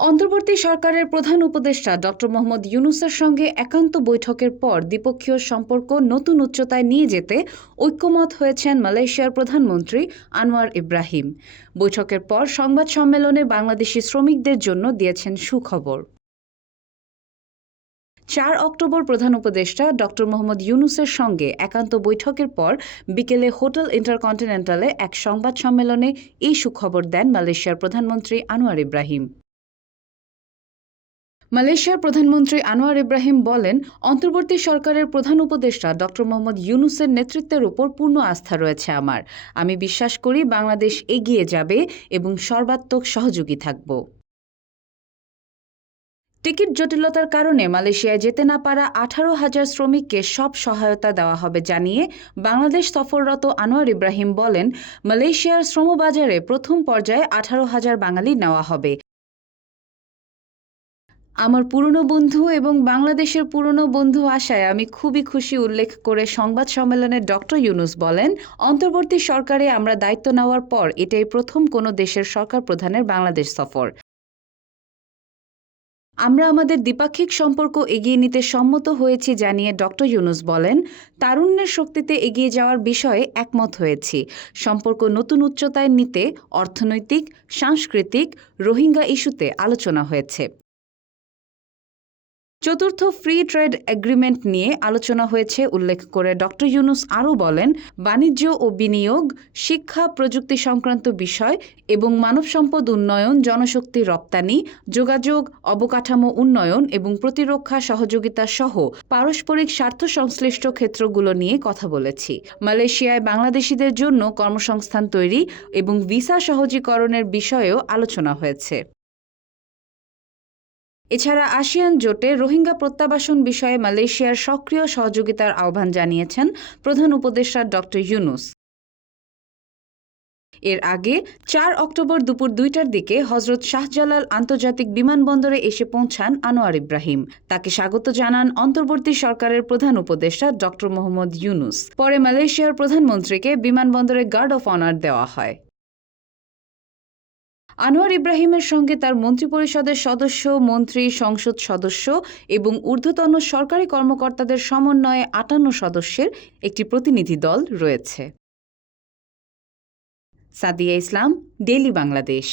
অন্তর্বর্তী সরকারের প্রধান উপদেষ্টা ডক্টর মোহাম্মদ ইউনূসের সঙ্গে একান্ত বৈঠকের পর দ্বিপক্ষীয় সম্পর্ক নতুন উচ্চতায় নিয়ে যেতে ঐক্যমত হয়েছেন মালয়েশিয়ার প্রধানমন্ত্রী আনোয়ার ইব্রাহিম। বৈঠকের পর সংবাদ সম্মেলনে বাংলাদেশি শ্রমিকদের জন্য দিয়েছেন সুখবর। ৪ অক্টোবর প্রধান উপদেষ্টা ডক্টর মোহাম্মদ ইউনূসের সঙ্গে একান্ত বৈঠকের পর বিকেলে হোটেল ইন্টারকন্টিনেন্টালে এক সংবাদ সম্মেলনে এই সুখবর দেন মালয়েশিয়ার প্রধানমন্ত্রী আনোয়ার ইব্রাহিম। মালয়েশিয়ার প্রধানমন্ত্রী আনোয়ার ইব্রাহিম বলেন, অন্তর্বর্তী সরকারের প্রধান উপদেষ্টা ডক্টর মোহাম্মদ ইউনূসের নেতৃত্বের উপর পূর্ণ আস্থা রয়েছে আমার। আমি বিশ্বাস করি বাংলাদেশ এগিয়ে যাবে এবং সর্বাত্মক সহযোগী থাকব। টিকিট জটিলতার কারণে মালয়েশিয়ায় যেতে না পারা 18,000 শ্রমিককে সব সহায়তা দেওয়া হবে জানিয়ে বাংলাদেশ সফররত আনোয়ার ইব্রাহিম বলেন, মালয়েশিয়ার শ্রমবাজারে প্রথম পর্যায়ে 18,000 বাঙালি নেওয়া হবে। আমার পুরনো বন্ধু এবং বাংলাদেশের পুরনো বন্ধু আসায় আমি খুবই খুশি উল্লেখ করে সংবাদ সম্মেলনে ডক্টর ইউনূস বলেন, অন্তর্বর্তী সরকারে আমরা দায়িত্ব নেওয়ার পর এটাই প্রথম কোনো দেশের সরকার প্রধানের বাংলাদেশ সফর। আমরা আমাদের দ্বিপাক্ষিক সম্পর্ক এগিয়ে নিতে সম্মত হয়েছি জানিয়ে ডক্টর ইউনূস বলেন, তারুণ্যের শক্তিতে এগিয়ে যাওয়ার বিষয়ে একমত হয়েছি। সম্পর্ক নতুন উচ্চতায় নিতে অর্থনৈতিক, সাংস্কৃতিক, রোহিঙ্গা ইস্যুতে আলোচনা হয়েছে। চতুর্থ ফ্রি ট্রেড এগ্রিমেন্ট নিয়ে আলোচনা হয়েছে উল্লেখ করে ডক্টর ইউনূস আরও বলেন, বাণিজ্য ও বিনিয়োগ, শিক্ষা, প্রযুক্তি সংক্রান্ত বিষয় এবং মানব সম্পদ উন্নয়ন, জনশক্তি রপ্তানি, যোগাযোগ, অবকাঠামো উন্নয়ন এবং প্রতিরক্ষা সহযোগিতা সহ পারস্পরিক স্বার্থ সংশ্লিষ্ট ক্ষেত্রগুলো নিয়ে কথা বলেছি। মালয়েশিয়ায় বাংলাদেশিদের জন্য কর্মসংস্থান তৈরি এবং ভিসা সহজীকরণের বিষয়েও আলোচনা হয়েছে। এছাড়া আসিয়ান জোটে রোহিঙ্গা প্রত্যাবাসন বিষয়ে মালয়েশিয়ার সক্রিয় সহযোগিতার আহ্বান জানিয়েছেন প্রধান উপদেষ্টা ডক্টর ইউনূস। এর আগে ৪ অক্টোবর দুপুর ২টার দিকে হজরত শাহজালাল আন্তর্জাতিক বিমানবন্দরে এসে পৌঁছান আনোয়ার ইব্রাহিম। তাকে স্বাগত জানান অন্তর্বর্তী সরকারের প্রধান উপদেষ্টা ডক্টর মোহাম্মদ ইউনূস। পরে মালয়েশিয়ার প্রধানমন্ত্রীকে বিমানবন্দরে গার্ড অফ অনার দেওয়া হয়। আনোয়ার ইব্রাহিমের সঙ্গে তার মন্ত্রিপরিষদের সদস্য, মন্ত্রী, সংসদ সদস্য এবং ঊর্ধ্বতন সরকারি কর্মকর্তাদের সমন্বয়ে ৫৮ সদস্যের একটি প্রতিনিধি দল রয়েছে। সাদিয়া ইসলাম, ডেইলি বাংলাদেশ।